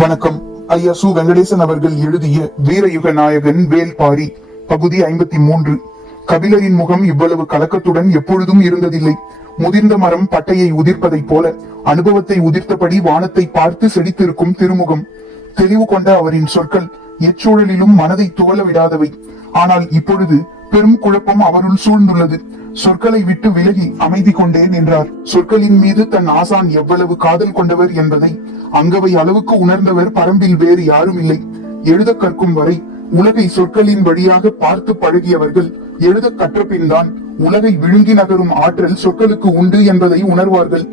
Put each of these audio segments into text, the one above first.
வணக்கம். ஐயா சு. வெங்கடேசன் அவர்கள் எழுதிய வீரயுக நாயகன் வேல்பாரி பகுதி 53. கபிலரின் முகம் இவ்வளவு கலக்கத்துடன் எப்பொழுதும் இருந்ததில்லை. முதிர்ந்த மரம் பட்டையை உதிர்ப்பதைப் போல அனுபவத்தை உதிர்த்தபடி வானத்தை பார்த்து செழித்திருக்கும் திருமுகம். தெளிவு கொண்ட அவரின் சொற்கள் எச்சூழலிலும் மனதை துவல விடாதவை. ஆனால் இப்பொழுது பெரும் குழப்பம் அவருள் சூழ்ந்துள்ளது. சொற்களை விட்டு விலகி அமைதி கொண்டேன் என்றார். சொற்களின் மீது தன் ஆசான் எவ்வளவு காதல் கொண்டவர் என்பதை அங்கவை அளவுக்கு உணர்ந்தவர் பரம்பில் வேறு யாரும் இல்லை. எழுத கற்கும் வரை உலகை சொற்களின் வழியாக பார்த்து பழகியவர்கள் எழுத கற்ற பின்தான் உலகை விழுங்கி நகரும் ஆற்றல் சொற்களுக்கு உண்டு என்பதை உணர்வார்கள்.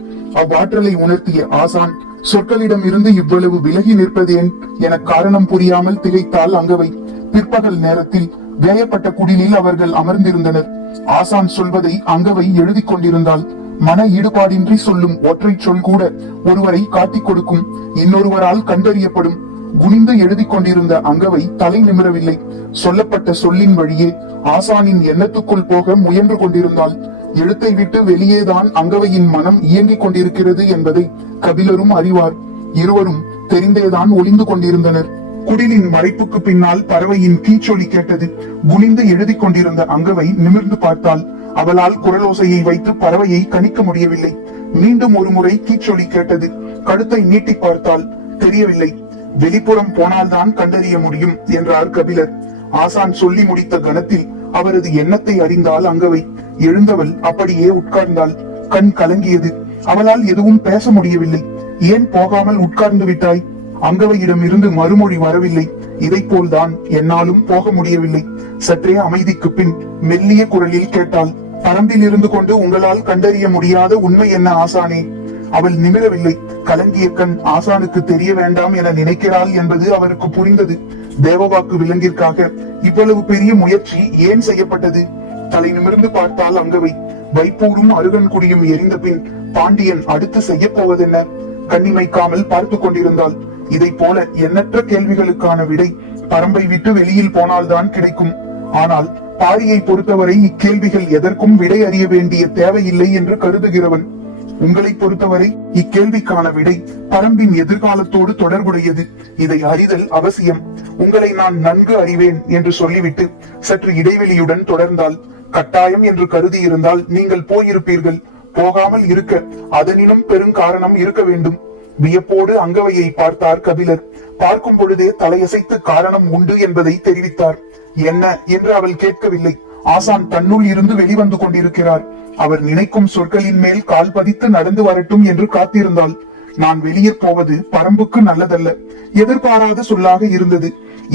அவ்வாற்றலை உணர்த்திய ஆசான் சொற்களிடம் இருந்து இவ்வளவு விலகி நிற்பதேன் என காரணம் புரியாமல் திகைத்தாள் அங்கவை. பிற்பகல் நேரத்தில் வேயப்பட்ட குடிலில் அவர்கள் அமர்ந்திருந்தனர். ஆசான் சொல்வதை அங்கவை எழுதி கொண்டிருந்தாள். மன ஈடுபாடின்றி சொல்லும் ஒற்றை சொல் கூட ஒருவரை காட்டிக் கொடுக்கும், இன்னொருவரால் கண்டறியப்படும். குனிந்து எழுதி கொண்டிருந்த அங்கவை தலை நிமிரவில்லை. சொல்லப்பட்ட சொல்லின் வழியே ஆசானின் எண்ணத்துக்குள் போக முயன்று கொண்டிருந்தாள். எழுத்தை விட்டு வெளியேதான் அங்கவையின் மனம் இயங்கிக் கொண்டிருக்கிறது என்பதை கபிலரும் அறிவார். இருவரும் தெரிந்தேதான் ஒளிந்து கொண்டிருந்தனர். குடிலின் மறைப்புக்கு பின்னால் பறவையின் கீச்சொலி கேட்டது. குனிந்து எழுதி கொண்டிருந்த அங்கவை நிமிர்ந்து பார்த்தாள். அவளால் குரலோசையை வைத்து பறவையை கணிக்க முடியவில்லை. மீண்டும் ஒரு முறை கீச்சொலி கேட்டது. கழுத்தை நீட்டி பார்த்தாள். தெரியவில்லை. வெளிப்புறம் போனால்தான் கண்டறிய முடியும் என்றார் கபிலர். ஆசான் சொல்லி முடித்த கணத்தில் அவரது எண்ணத்தை அறிந்தாள் அங்கவை. எழுந்தவள் அப்படியே உட்கார்ந்தாள். கண் கலங்கியது. அவளால் எதுவும் பேச முடியவில்லை. ஏன் போகாமல் உட்கார்ந்து விட்டாய்? அங்கவையிடம் இருந்து மறுமொழி வரவில்லை. இதை போல்தான் என்னாலும் போக முடியவில்லை. சற்றே அமைதிக்கு பின் மெல்லிய குரலில் கேட்டாள். பரம்பில் இருந்து கொண்டு உங்களால் கண்டறிய முடியாத உண்மை என்ன ஆசானே? அவள் நிமிரவில்லை. கலங்கிய கண் ஆசானுக்கு தெரிய வேண்டாம் என நினைக்கிறாள் என்பது அவருக்கு புரிந்தது. தேவவாக்கு விலங்கிற்காக இவ்வளவு பெரிய முயற்சி ஏன் செய்யப்பட்டது? தலை நிமிர்ந்து பார்த்தால் அங்கவை. வைப்பூரும் அருகன்குடியும் எரிந்த பின் பாண்டியன் அடுத்து செய்ய போவதென்ன? கண்ணிமைக்காமல் பார்த்து கொண்டிருந்தாள். இதை போல எண்ணற்ற கேள்விகளுக்கான விடை பரம்பை விட்டு வெளியில் போனால்தான் கிடைக்கும். ஆனால் பாரியை பொறுத்தவரை இக்கேள்விகள் எதற்கும் விடை அறிய வேண்டிய தேவையில்லை என்று கருதுகிறவன். உங்களை பொறுத்தவரை இக்கேள்விக்கான விடை பரம்பின் எதிர்காலத்தோடு தொடர்புடையது. இதை அறிதல் அவசியம். உங்களை நான் நன்கு அறிவேன் என்று சொல்லிவிட்டு சற்று இடைவெளியுடன் தொடர்ந்தால், கட்டாயம் என்று கருதி இருந்தால் நீங்கள் போயிருப்பீர்கள். போகாமல் இருக்க அதனினும் பெருங்காரணம் இருக்க வேண்டும். வியப்போடு அங்கவையை பார்த்தார் கபிலர். பார்க்கும் பொழுதே தலையசைத்து காரணம் உண்டு என்பதை தெரிவித்தார். என்ன என்று அவள் கேட்கவில்லை. ஆசான் தன்னுள் இருந்து வெளிவந்து கொண்டிருக்கிறார். அவர் நினைக்கும் சொற்களின் மேல் கால் பதித்து நடந்து வரட்டும் என்று காத்திருந்தாள். நான் வெளியே போவது பரம்புக்கு நல்லதல்ல. எதிர்பாராத சொல்லாக இருந்தது.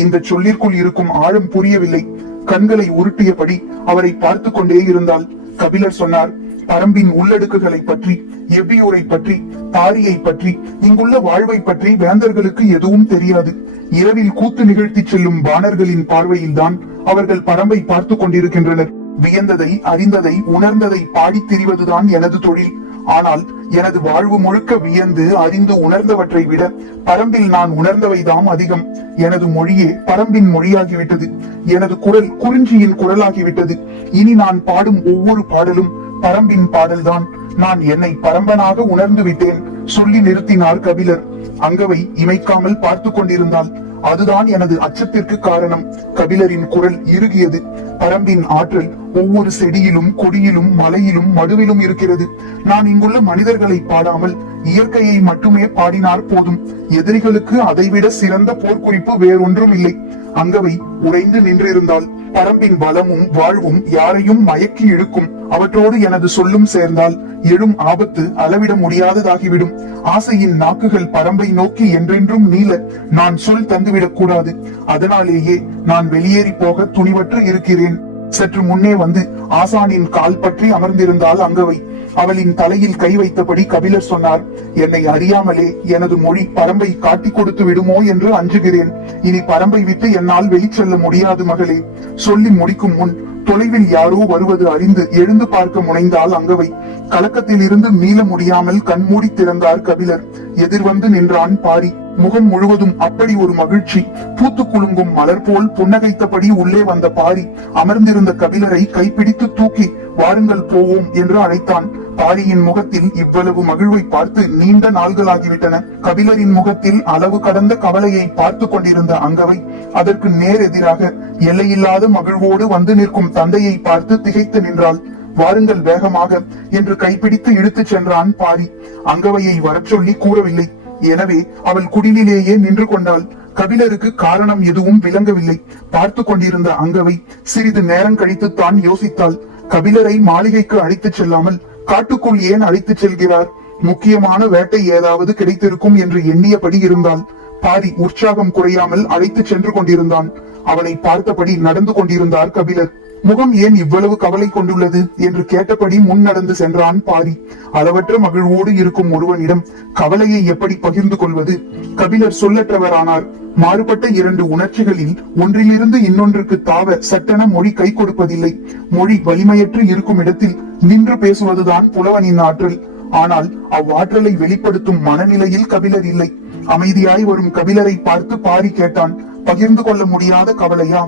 இந்த சொல்லிற்குள் இருக்கும் ஆழம் புரியவில்லை. கண்களை உருட்டியபடி அவரை பார்த்து கொண்டே இருந்தாள். கபிலர் சொன்னார். பரம்பின் உள்ளடுக்குகளை பற்றி, எவ்வியூரை பற்றி, பாரியை பற்றி, இங்குள்ள வாழ்வை பற்றி வேந்தர்களுக்கு எதுவும் தெரியாது. இரவில் கூத்து நிகழ்த்தி செல்லும் பாணர்களின் பார்வையில்தான் அவர்கள் பரம்பை பார்த்து கொண்டிருக்கின்றனர். வியந்ததை, அறிந்ததை, உணர்ந்ததை பாடி திரிவதுதான் எனது தொழில். ஆனால் எனது வாழ்வு முழுக்க வியந்து அறிந்து உணர்ந்தவற்றை விட பரம்பில் நான் உணர்ந்தவைதாம் அதிகம். எனது மொழியே பரம்பின் மொழியாகிவிட்டது. எனது குரல் குறிஞ்சியின் குரலாகிவிட்டது. இனி நான் பாடும் ஒவ்வொரு பாடலும் பரம்பின் பாடல்தான். நான் என்னை பரம்பனாக உணர்ந்து விட்டேன். சொல்லி நிறுத்தினார் கபிலர். அங்கவை இமைக்காமல் பார்த்து கொண்டிருந்தாள். அதுதான் எனது அச்சத்திற்கு காரணம். கபிலரின் குரல் இறுகியது. பரம்பின் ஆற்றல் ஒவ்வொரு செடியிலும், கொடியிலும், மலையிலும், மடுவிலும் இருக்கிறது. நான் இங்குள்ள மனிதர்களை பாடாமல் இயற்கையை மட்டுமே பாடினார் போதும். எதிரிகளுக்கு அதைவிட சிறந்த போர்க்குறிப்பு வேறொன்றும் இல்லை. அங்கவை உறைந்து நின்றிருந்தாள். பரம்பின் பலமும் வாழ்வும் யாரையும் மயக்கி இழுக்கும். அவற்றோடு எனது சொல்லும் சேர்ந்தால் எழும் ஆபத்து அளவிட முடியாததாகிவிடும். ஆசையின் நாக்குகள் பரம்பை நோக்கி என்றென்றும் நீள நான் சொல் தந்துவிடக் கூடாது. அதனாலேயே நான் வெளியேறி போக துணிவற்று இருக்கிறேன். சற்று முன்னே வந்து ஆசானின் கால் பற்றி அமர்ந்திருந்தால் அங்கவை. அவளின் தலையில் கை வைத்தபடி கபிலர் சொன்னார். என்னை அறியாமலே எனது மொழி பரம்பை காட்டி கொடுத்து விடுமோ என்று அஞ்சுகிறேன். இனி பரம்பை விட்டு என்னால் வெளிச்செல்ல முடியாது மகளே. சொல்லி முடிக்கும் முன் தொலைவில் யாரோ வருவது அறிந்து எழுந்து பார்க்க முனைந்தால் அங்கவை. கலக்கத்தில் இருந்து மீள முடியாமல் கண்மூடி திறந்தார் கபிலர். எதிர்வந்து நின்றான் பாரி. முகம் முழுவதும் அப்படி ஒரு மகிழ்ச்சி. பூத்து குலுங்கும் மலர் போல் புன்னகைத்தபடி உள்ளே வந்த பாரி அமர்ந்திருந்த கபிலரை கைப்பிடித்து தூக்கி வாருங்கள் போவோம் என்று அழைத்தான். பாரியின் முகத்தில் இவ்வளவு மகிழ்வை பார்த்து நீண்ட நாள்களாகிவிட்டன. கபிலரின் முகத்தில் அளவு கடந்த கவலையை பார்த்து கொண்டிருந்த அங்கவை அதற்கு நேர் எதிராக எல்லையில்லாத மகிழ்வோடு வந்து நிற்கும் தந்தையை பார்த்து திகைத்து நின்றாள். வாருங்கள் வேகமாக என்று கைப்பிடித்து இழுத்துச் சென்றான் பாரி. அங்கவையை வரச் சொல்லி கூறவில்லை. எனவே அவள் குடிலிலேயே நின்று கொண்டாள். கபிலருக்கு காரணம் எதுவும் விளங்கவில்லை. பார்த்து கொண்டிருந்த அங்கவை சிறிது நேரம் கழித்து தான் யோசித்தாள். கபிலரை மாளிகைக்கு அழைத்துச் செல்லாமல் காட்டுக்குள் ஏன் அழைத்துச் செல்கிறார்? முக்கியமான வேட்டை ஏதாவது கிடைத்திருக்கும் என்று எண்ணியபடி இருந்தால் பாரி உற்சாகம் குறையாமல் அழைத்துச் சென்று கொண்டிருந்தான். அவனை பார்த்தபடி நடந்து கொண்டிருந்தார் கபிலர். முகம் ஏன் இவ்வளவு கவலை கொண்டுள்ளது என்று கேட்டபடி முன் நடந்து சென்றான் பாரி. அளவற்ற மகிழ்வோடு இருக்கும் ஒருவனிடம் கவலையை எப்படி பகிர்ந்து கொள்வது? கபிலர் சொல்லற்றவரானார். மாறுபட்ட இரண்டு உணர்ச்சிகளில் ஒன்றிலிருந்து இன்னொன்றுக்கு தாவ சட்டென மொழி கை கொடுப்பதில்லை. மொழி வலிமையற்று இருக்கும் இடத்தில் நின்று பேசுவதுதான் புலவனின் ஆற்றல். ஆனால் அவ்வாற்றலை வெளிப்படுத்தும் மனநிலையில் கபிலர் இல்லை. அமைதியாய் வரும் கபிலரை பார்த்து பாரி கேட்டான், பகிர்ந்து கொள்ள முடியாத கவலையா?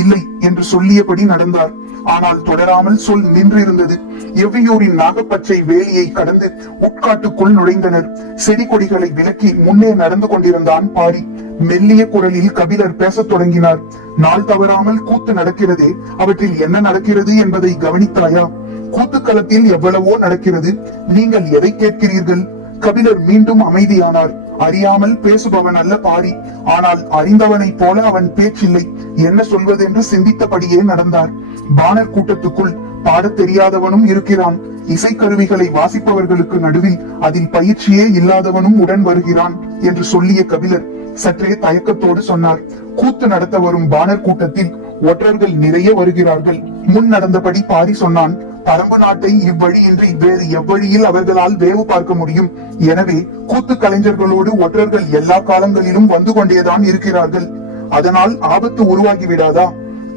இல்லை என்று சொல்லியபடி நடந்தார். ஆனால் தொடராமல் சொல் நின்றிருந்தது. எவ்வியூரின் நாகப்பச்சை வேலியை கடந்து உட்காட்டுக்குள் நுழைந்தனர். செடி கொடிகளை விலக்கி முன்னே நடந்து கொண்டிருந்தான் பாரி. மெல்லிய குரலில் கபிலர் பேசத் தொடங்கினார். நாள் தவறாமல் கூத்து நடக்கிறதே, அவற்றில் என்ன நடக்கிறது என்பதை கவனித்தாயா? கூத்துக்களத்தில் எவ்வளவோ நடக்கிறது, நீங்கள் எதை கேட்கிறீர்கள்? கபிலர் மீண்டும் அமைதியானார். அறியாமல் பேசுபவன் அல்ல பாரி. ஆனால் அறிந்தவனைப் போல அவன் பேச்சில்லை. என்ன சொல்வதென்று சிந்தித்தபடியே நடந்தார். பாணர் கூட்டத்துக்குள் பாடத் தெரியாதவனும் இருக்கிறான். இசைக்கருவிகளை வாசிப்பவர்களுக்கு நடுவில் அதில் பயிற்சியே இல்லாதவனும் உடன் வருகிறான் என்று சொல்லிய கபிலர் சற்றே தயக்கத்தோடு சொன்னார். கூத்து நடத்த வரும் பாணர் கூட்டத்தில் ஒற்றர்கள் நிறைய வருகிறார்கள். முன் நடந்தபடி பாரி சொன்னான். பரம்பு நாட்டை இவ்வழியின்றி வேறு எவ்வழியில் அவர்களால் வேவு பார்க்க முடியும். எனவே கூத்து கலைஞர்களோடு ஒற்றர்கள் எல்லா காலங்களிலும் வந்து கொண்டேதான் இருக்கிறார்கள். அதனால் ஆபத்து உருவாகிவிடாதா?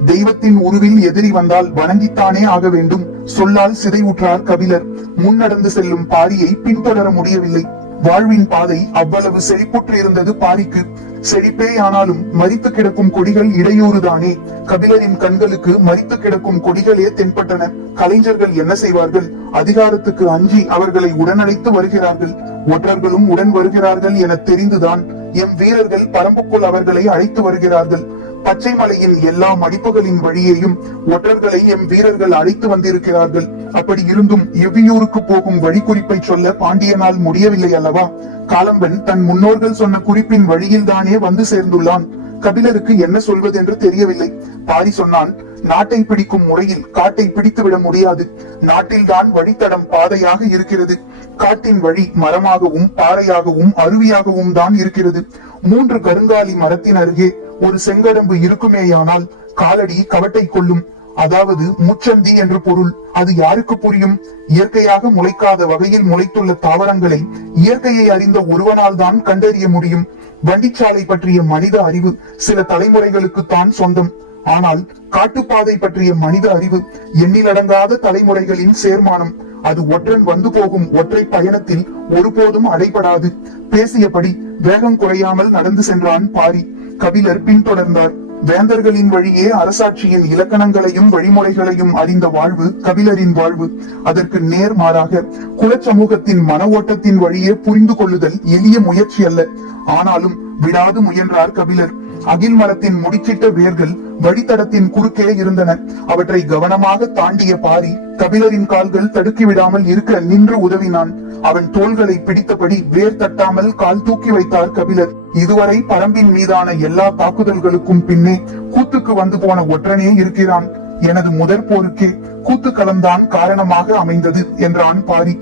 தெய்வத்தின் உருவில் எதிரி வந்தால் வணங்கித்தானே ஆக வேண்டும். சொல்லால் சிதைவுற்றார் கபிலர். முன்னடந்து செல்லும் பாரியை பின்தொடர முடியவில்லை. வாழ்வின் பாதை அவ்வளவு செழிப்புற்று இருந்தது பாரிக்கு. செழிப்பே ஆனாலும் மரித்து கிடக்கும் கொடிகள் இடையூறுதானே. கபிலரின் கண்களுக்கு மரித்து கிடக்கும் கொடிகளே தென்பட்டன. கலைஞர்கள் என்ன செய்வார்கள்? அதிகாரத்துக்கு அஞ்சி அவர்களை உடனழைத்து வருகிறார்கள். ஒற்றர்களும் உடன் வருகிறார்கள் என தெரிந்துதான் எம் வீரர்கள் பரம்புக்குள் அவர்களை அழைத்து வருகிறார்கள். பச்சை மலையின் எல்லா மடிப்புகளின் வழியேயும் ஒற்றர்களை எம் வீரர்கள் அழைத்து வந்திருக்கிறார்கள். அப்படி இருந்தும் எவ்வியூருக்கு போகும் வழி குறிப்பை சொல்ல பாண்டியனால் முடியவில்லை அல்லவா? காலம்பன் தன் முன்னோர்கள் சொன்ன குறிப்பின் வழியில் தானே வந்து சேர்ந்துள்ளான். கபிலருக்கு என்ன சொல்வதென்று தெரியவில்லை. பாரி சொன்னான், நாட்டை பிடிக்கும் முறையில் காட்டை பிடித்து விட முடியாது. நாட்டில்தான் வழித்தடம் பாதையாக இருக்கிறது. காட்டின் வழி மரமாகவும் பாறையாகவும் அருவியாகவும் தான் இருக்கிறது. 3 கருங்காலி மரத்தின் அருகே ஒரு செங்கடம்பு இருக்குமேயானால் காலடி கவட்டை கொள்ளும். அதாவது முச்சந்தி என்று பொருள். அது யாருக்கு புரியும்? இயற்கையாக முளைக்காத வகையில் முளைத்துள்ள தாவரங்களை இயற்கையை அறிந்த ஒருவனால் தான் கண்டறிய முடியும். வண்டிச்சாலை பற்றிய மனித அறிவு சில தலைமுறைகளுக்கு தான் சொந்தம். ஆனால் காட்டுப்பாதை பற்றிய மனித அறிவு எண்ணிலடங்காத தலைமுறைகளின் சேர்மானம். அது ஒற்றன் வந்து போகும் ஒற்றை பயணத்தில் ஒருபோதும் அடைபடாது. பேசியபடி வேகம் குறையாமல் நடந்து சென்றான் பாரி. கபிலர் பின்தொடர்ந்தார். வேந்தர்களின் வழியே அரசாட்சியின் இலக்கணங்களையும் வழிமுறைகளையும் அறிந்த வாழ்வு கபிலரின் வாழ்வு. அதற்கு நேர் மாறாக குலச்சமூகத்தின் மன ஓட்டத்தின் வழியே புரிந்து கொள்ளுதல் எளிய முயற்சி அல்ல. ஆனாலும் விடாது முயன்றார் கபிலர். அகில் மரத்தின் முடிச்சிட்ட வேர்கள் வழித்தடத்தின் குறுக்கே இருந்தன. அவற்றை கவனமாக தாண்டிய பாரி கபிலரின் கால்கள் தடுக்கி விடாமல் இருக்க நின்று உதவினான். அவன் தோள்களை பிடித்தபடி வேர் தட்டாமல் கால் தூக்கி வைத்தார் கபிலர். இதுவரை பரம்பின் மீதான எல்லா தாக்குதல்களுக்கும் பின்னே கூத்துக்கு வந்து போன ஒற்றனே இருக்கிறான். எனது முதற் போருக்கே கூத்துக்களம்தான் காரணமாக அமைந்தது என்றான் பாரி.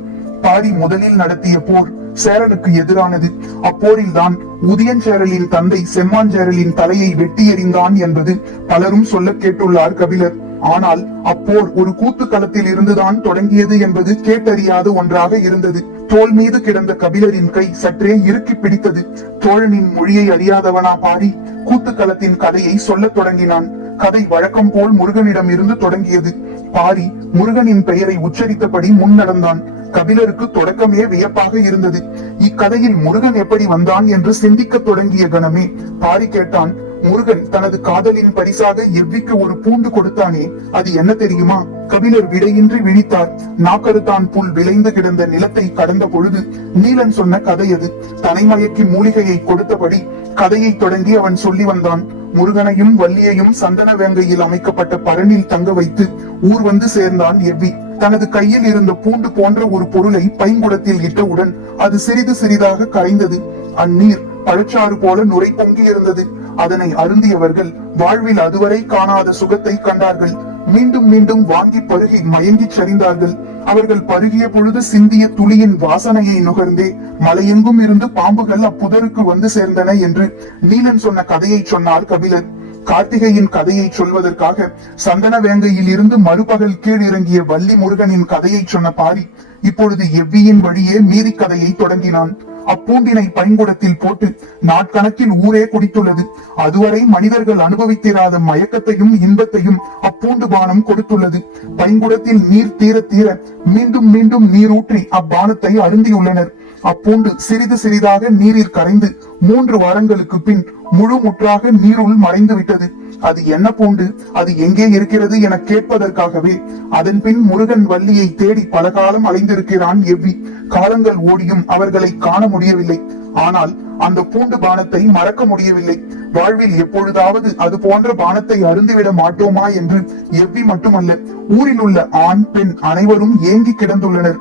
பாரி முதலில் நடத்திய போர் சேரனுக்கு எதிரானது. அப்போரில்தான் உதயஞ்சேரலின் தந்தை செம்மாஞ்சேரலின் தலையை வெட்டி எறிந்தான் என்பது பலரும் சொல்ல கேட்டுள்ளார் கபிலர். ஆனால் அப்போர் ஒரு கூத்து களத்தில் இருந்துதான் தொடங்கியது என்பது கேட்டறியாத ஒன்றாக இருந்தது. தோல் மீது கிடந்த கபிலரின் கை சற்றே இறுக்கி பிடித்தது. தோழனின் மொழியை அறியாதவனா பாரி? கூத்துக்களத்தின் கதையை சொல்லத் தொடங்கினான். கதை வழக்கம் போல் முருகனிடம் இருந்து தொடங்கியது. பாரி முருகனின் பெயரை உச்சரித்தபடி முன் நடந்தான். கபிலருக்கு தொடக்கமே வியப்பாக இருந்தது. இக்கதையில் முருகன் எப்படி வந்தான் என்று சிந்திக்க தொடங்கிய கணமே பாரி கேட்டான், முருகன் தனது காதலின் பரிசாக எவ்விக்கு ஒரு பூண்டு கொடுத்தானே, அது என்ன தெரியுமா? கபிலர் விடையின்றி விழித்தார். நாக்கருத்தான் புல் விளைந்து கிடந்த நிலத்தை கடந்த பொழுது நீலன் சொன்ன கதை அது. தனைமயக்கி மூலிகையை கொடுத்தபடி கதையை தொடங்கி அவன் சொல்லி வந்தான். முருகனையும் வள்ளியையும் சந்தன வேங்கையில் அமைக்கப்பட்ட பரணில் தங்க வைத்து ஊர் வந்து சேர்ந்தான் எவ்வி. தனது கையில் இருந்த பூண்டு போன்ற ஒரு பொருளை பைங்குடத்தில் இட்டவுடன் அது சிறிது சிறிதாக கரைந்தது. அந்நீர் பழச்சாறு போல நுரை பொங்கி இருந்தது. அதனை அருந்தியவர்கள் வாழ்வில் அதுவரை காணாத சுகத்தை கண்டார்கள். மீண்டும் மீண்டும் வாங்கி பருகி மயங்கி சரிந்தார்கள். அவர்கள் பருகிய பொழுது சிந்திய துளியின் வாசனையை நுகர்ந்தே மலையெங்கும் இருந்து பாம்புகள் அப்புதருக்கு வந்து சேர்ந்தன என்று நீலன் சொன்ன கதையை சொன்னார் கபிலர். கார்த்திகையின் கதையை சொல்வதற்காக சந்தன வேங்கையில் இருந்து மறுபகல் கீழ் இறங்கிய வள்ளி முருகனின் கதையை சொன்ன பாரி இப்பொழுது எவ்வியின் வழியே மீதி கதையை தொடங்கினான். அப்பூண்டினை பைங்குடத்தில் போட்டு நாட்கணக்கில் ஊரே குடித்துள்ளது. அதுவரை மனிதர்கள் அனுபவித்திராத மயக்கத்தையும் இன்பத்தையும் அப்பூண்டு பானம் கொடுத்துள்ளது. பைங்குடத்தில் நீர் தீர தீர மீண்டும் மீண்டும் நீரூற்றி அப்பானத்தை அருந்தியுள்ளனர். அப்பூண்டு சிறிது சிறிதாக நீரில் கரைந்து 3 வாரங்களுக்கு பின் முழு முற்றாக நீருள் மறைந்து விட்டது. அது என்ன பூண்டு, அது எங்கே இருக்கிறது என கேட்பதற்காகவே அதன் பின் முருகன் வள்ளியை தேடி பல காலம் அலைந்திருக்கிறான் எவ்வி. காலங்கள் ஓடியும் அவர்களை காண முடியவில்லை. ஆனால் அந்த பூண்டு பானத்தை மறக்க முடியவில்லை. வாழ்வில் எப்பொழுதாவது அது போன்ற பானத்தை அருந்திவிட மாட்டோமா என்று எவ்வி மட்டுமல்ல, ஊரில் உள்ள ஆண் பெண் அனைவரும் ஏங்கி கிடந்துள்ளனர்.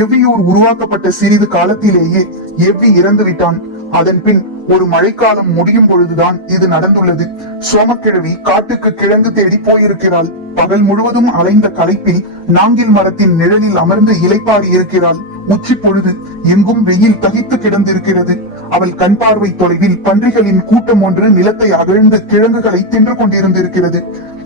எவ்வியூர் உருவாக்கப்பட்ட சிறிது காலத்திலேயே எவ்வி இறந்து விட்டான். அதன் பின் ஒரு மழைக்காலம் முடியும் பொழுதுதான் இது நடந்துள்ளது. சோமக்கிழவி காட்டுக்கு கிழங்கு தேடி போயிருக்கிறாள். பகல் முழுவதும் அலைந்த களைப்பில் நாங்கில் மரத்தின் நிழலில் அமர்ந்து இலைப்பாரி இருக்கிறாள். உச்சி பொழுது எங்கும் வெயில் தகித்து கிடந்திருக்கிறது. அவள் கண் பார்வை தொலைவில் பன்றிகளின் கூட்டம் ஒன்று நிலத்தை அகழ்ந்து கிழங்குகளை தின்று கொண்டிருந்திருக்கிறது.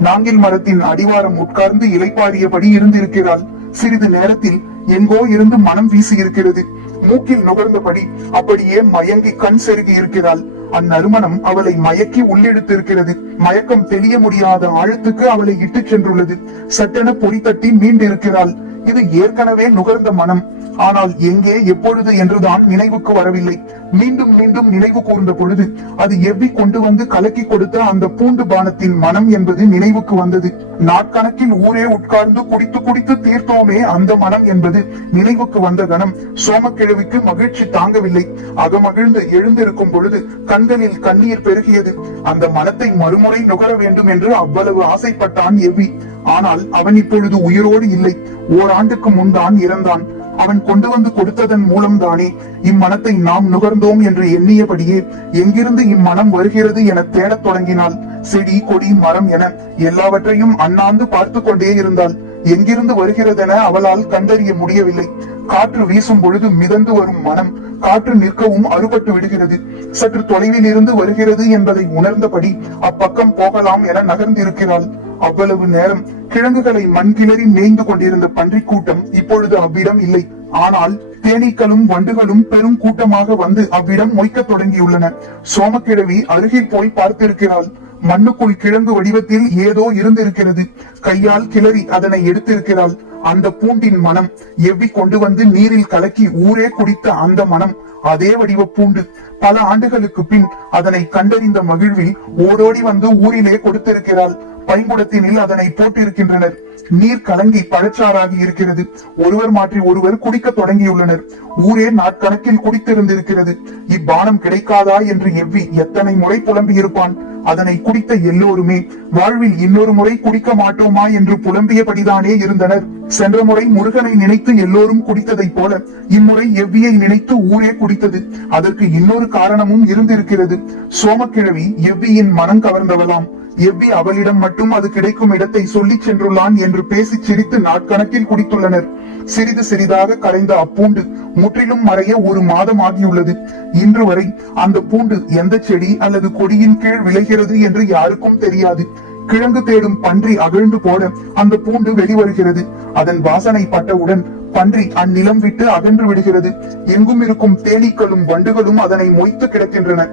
நாங்கில் மரத்தின் அடிவாரம் உட்கார்ந்து இலைப்பாரியபடி இருந்திருக்கிறாள். சிறிது நேரத்தில் எங்கோ இருந்து மனம் வீசி இருக்கிறது. மூக்கில் நுகர்ந்தபடி அப்படியே மயங்கி கண் செருகி இருக்கிறாள். அந்நறுமணம் அவளை மயக்கி உள்ளிழுத்திருக்கிறது. மயக்கம் தெளிய முடியாத ஆழத்துக்கு அவளை இட்டு சென்றுள்ளது. சட்டென பொறி தட்டி மீண்டிருக்கிறாள். இது ஏற்கனவே நுகர்ந்த மனம். ஆனால் எங்கே எப்பொழுது என்றுதான் நினைவுக்கு வரவில்லை. மீண்டும் மீண்டும் நினைவு கூர்ந்த பொழுது அது எவ்வி கொண்டு வந்து கலக்கி கொடுத்த அந்த பூண்டு பானத்தின் மனம் என்பது நினைவுக்கு வந்தது. நாட்கணக்கில் ஊரே உட்கார்ந்து குடித்து குடித்து தீர்த்தோமே அந்த மனம் என்பது நினைவுக்கு வந்த கணம் சோமக்கிழவிக்கு மகிழ்ச்சி தாங்கவில்லை. அகமகிழ்ந்து எழுந்திருக்கும் பொழுது கண்களில் கண்ணீர் பெருகியது. அந்த மனத்தை மறுமுறை நுகர வேண்டும் என்று அவ்வளவு ஆசைப்பட்டான் எவ்வி. ஆனால் அவன் இப்பொழுது உயிரோடு இல்லை. ஓராண்டுக்கு முன்தான் இறந்தான். அவன் கொண்டு வந்து கொடுத்ததன் மூலம்தானே இம்மனத்தை நாம் நுகர்ந்தோம் என்று எண்ணியபடியே எங்கிருந்து இம்மனம் வருகிறது என தேடத் தொடங்கினாள். செடி கொடி மரம் என எல்லாவற்றையும் அண்ணாந்து பார்த்து கொண்டே இருந்தாள். எங்கிருந்து வருகிறதென அவளால் கண்டறிய முடியவில்லை. காற்று வீசும் பொழுது மிதந்து வரும் மனம் காற்று நிற்கவும் அறுபட்டு விடுகிறது. சற்று தொலைவில் இருந்து வருகிறது என்பதை உணர்ந்தபடி அப்பக்கம் போகலாம் என நகர்ந்திருக்கிறாள். அவ்வளவு நேரம் கிழங்குகளை மண்கிளறி மேய்ந்து கொண்டிருந்த பன்றி கூட்டம் இப்பொழுது அவ்விடம் இல்லை. ஆனால் தேனீக்களும் வண்டுகளும் பெரும் கூட்டமாக வந்து அவ்விடம் மொய்க்க தொடங்கியுள்ளன. சோமக்கிழவி அருகில் போய் பார்த்திருக்கிறாள். மண்ணுக்குள் கிழங்கு வடிவத்தில் ஏதோ இருந்திருக்கிறது. கையால் கிளறி அதனை எடுத்திருக்கிறாள். அந்த பூண்டின் மனம் எவ்வி கொண்டு வந்து நீரில் கலக்கி ஊரே குடித்த அந்த மனம் அதே வடிவ பூண்டு. பல ஆண்டுகளுக்கு பின் அதனை கண்டறிந்த மகிழ்வில் ஓடோடி வந்து ஊரிலே கொடுத்திருக்கிறாள். பைங்குடத்தினில் அதனை போட்டிருக்கின்றனர். நீர் கலங்கி பழச்சாறாகி இருக்கிறது. ஒருவர் மாற்றி ஒருவர் குடிக்க தொடங்கியுள்ளனர். ஊரே நாட்கணக்கில் குடித்திருந்திருக்கிறது. இப்பானம் கிடைக்காதா என்று எவ்வி எத்தனை முறை புலம்பியிருப்பான். அதனை குடித்த எல்லோருமே வாழ்வில் இன்னொரு முறை குடிக்க மாட்டோமா என்று புலம்பியபடிதானே இருந்தனர். சென்ற முறை முருகனை நினைத்து எல்லோரும் குடித்ததை போல இம்முறை எவ்வியை நினைத்து ஊரே குடித்தது. அதற்கு இன்னொரு காரணமும் இருந்திருக்கிறது. சோமக்கிழவி எவ்வியின் மனம் கவர்ந்தவளாம். எவ்வி அவளிடம் மட்டும் அது கிடைக்கும் இடத்தை சொல்லி சென்றுள்ளான் என்று பேசி சிரித்து நாட்கணக்கில் குடித்துள்ளனர். சிறிது சிறிதாக கரைந்த அப்பூண்டு முற்றிலும் மறைய 1 மாதம் ஆகியுள்ளது. இன்று வரை அந்த பூண்டு எந்த செடி அல்லது கொடியின் கீழ் விளைகிறது என்று யாருக்கும் தெரியாது. கிழங்கு தேடும் பன்றி அகழ்ந்து போட அந்த பூண்டு வெளிவருகிறது. அதன் வாசனை பட்டவுடன் பன்றி அந்நிலம் விட்டு அகன்று விடுகிறது. எங்கும் இருக்கும் தேனீக்களும் வண்டுகளும் அதனை மொய்த்து கிடக்கின்றன.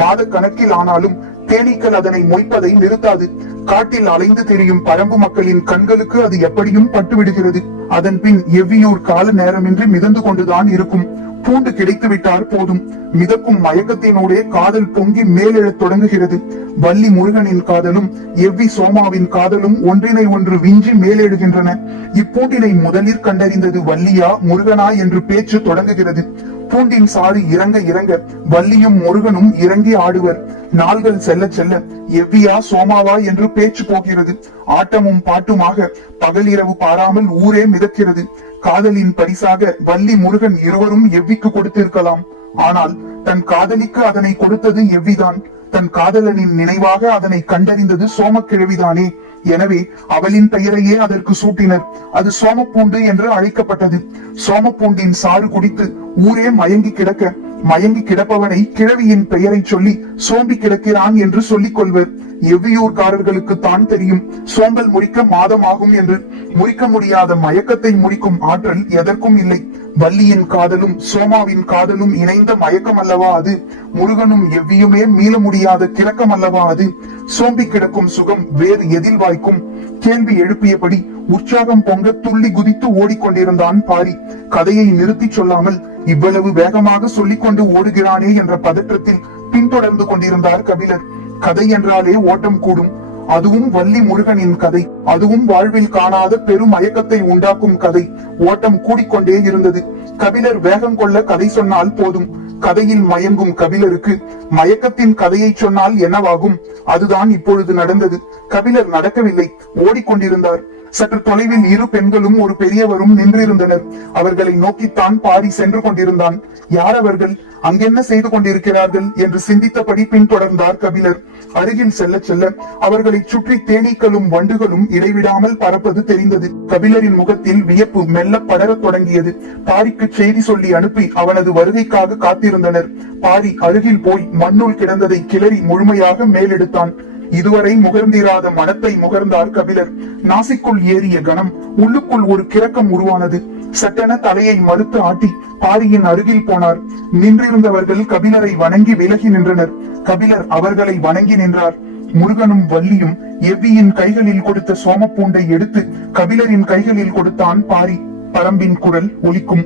மாத கணக்கில் ஆனாலும் தேனீக்கள் அதனை மொய்ப்பதை நிறுத்தாது. காட்டில் அலைந்து திரியும் பரம்பு மக்களின் கண்களுக்கு அது எப்படியும் பட்டு விடுகிறது. அதன் பின் எவ்வியூர் கால நேரமின்றி மிதந்து கொண்டுதான் இருக்கும். பூண்டு கிடைத்து விட்டால் போதும், மிதக்கும் மயக்கத்தினோடே காதல் பொங்கி மேலெழத் தொடங்குகிறது. வள்ளி முருகனின் காதலும் எவ்வி சோமாவின் காதலும் ஒன்றினை ஒன்று விஞ்சி மேலெழுகின்றன. இப்பூண்டினை முதலில் கண்டறிந்தது வள்ளியா முருகனா என்று பேச்சு தொடங்குகிறது. பூண்டின் சாறு இறங்க இறங்க வள்ளியும் முருகனும் இறங்கி ஆடுவர். நாள்கள் செல்ல செல்ல எவ்வியா சோமாவா என்று பேச்சு போகிறது. ஆட்டமும் பாட்டுமாக பகலிரவு பாராமல் ஊரே மிதக்கிறது. காதலின் பரிசாக வள்ளி முருகன் இருவரும் எவ்விக்கு கொடுத்திருக்கலாம். ஆனால் தன் காதலிக்கு அதனை கொடுத்தது எவ்விதான். தன் காதலனின் நினைவாக அதனை கண்டறிந்தது சோமக்கிழவிதானே. எனவே அவளின் பெயரையே அதற்கு சூட்டினர். அது சோமப்பூண்டு என்று அழைக்கப்பட்டது. சோமப்பூண்டின் சாறு குடித்து ஊரே மயங்கி கிடப்பவனை கிழவியின் பெயரை சொல்லி சோம்பி கிடக்கிறான் என்று சொல்லிக் கொள்வர். எவ்வியூர்காரர்களுக்கு தான் தெரியும் சோம்பல் முறிக்க மாதம் ஆகும் என்று. முறிக்க முடியாத மயக்கத்தை முறிக்கும் ஆற்றல் எதற்கும் இல்லை. வள்ளியின் காதலும் சோமாவின் காதலும் இணைந்த மயக்கம் அல்லவா அது. முருகனும் எவ்வியுமே மீள முடியாத கிறக்கம் அல்லவா அது. சோம்பி கிடக்கும் சுகம் வேறு எதில் வாய்க்கும்? கேள்வி எழுப்பியபடி உற்சாகம் பொங்க துள்ளி குதித்து ஓடிக்கொண்டிருந்தான் பாரி. கதையை நிறுத்தி சொல்லாமல் இவ்வளவு வேகமாக சொல்லிக் கொண்டு ஓடுகிறானே என்ற பதற்றத்தில் பின்தொடர்ந்து கொண்டிருந்தார் கபிலர். கதை என்றாலே ஓட்டம் கூடும். அதுவும் வள்ளி முருகனின் கதை. அதுவும் வாழ்வில் காணாத பெரும் மயக்கத்தை உண்டாக்கும் கதை. ஓட்டம் கூடிக்கொண்டே இருந்தது. கபிலர் வேகம் கொள்ள கதை சொன்னால் போதும். கதையில் மயங்கும் கபிலருக்கு மயக்கத்தின் கதையை சொன்னால் என்னவாகும்? அதுதான் இப்பொழுது நடந்தது. கபிலர் நடக்கவில்லை, ஓடிக்கொண்டிருந்தார். சற்று தொலைவில் இரு பெண்களும் ஒரு பெரியவரும் நின்றிருந்தனர். அவர்களை நோக்கித்தான் பாரி சென்று கொண்டிருந்தான். யார் அவர்கள்? அங்கென்ன செய்து கொண்டிருக்கிறார்கள் என்று சிந்தித்தபடி பின்தொடர்ந்தார் கபிலர். அருகில் செல்ல செல்ல அவர்களை சுற்றி தேனீக்களும் வண்டுகளும் இடைவிடாமல் பறப்பது தெரிந்தது. கபிலரின் முகத்தில் வியப்பு மெல்ல படரத் தொடங்கியது. பாரிக்கு செய்தி சொல்லி அனுப்பி அவனது வருகைக்காக காத்திருந்தனர். பாரி அருகில் போய் மண்ணுள் கிடந்ததை கிளறி முழுமையாக மேலெடுத்தான். இதுவரை முகர்ந்திராத மனத்தை முகர்ந்தார் கபிலர். நாசிக்குள் ஏறிய கணம் உள்ளுக்குள் ஒரு கிறக்கம் உருவானது. சட்டென தலையை மறுத்து ஆட்டி பாரியின் அருகில் போனார். நின்றிருந்தவர்கள் கபிலரை வணங்கி விலகி நின்றனர். கபிலர் அவர்களை வணங்கி நின்றார். முருகனும் வள்ளியும் எவ்வியின் கைகளில் கொடுத்த சோமப்பூண்டை எடுத்து கபிலரின் கைகளில் கொடுத்தான் பாரி. பரம்பின் குரல் ஒலிக்கும்.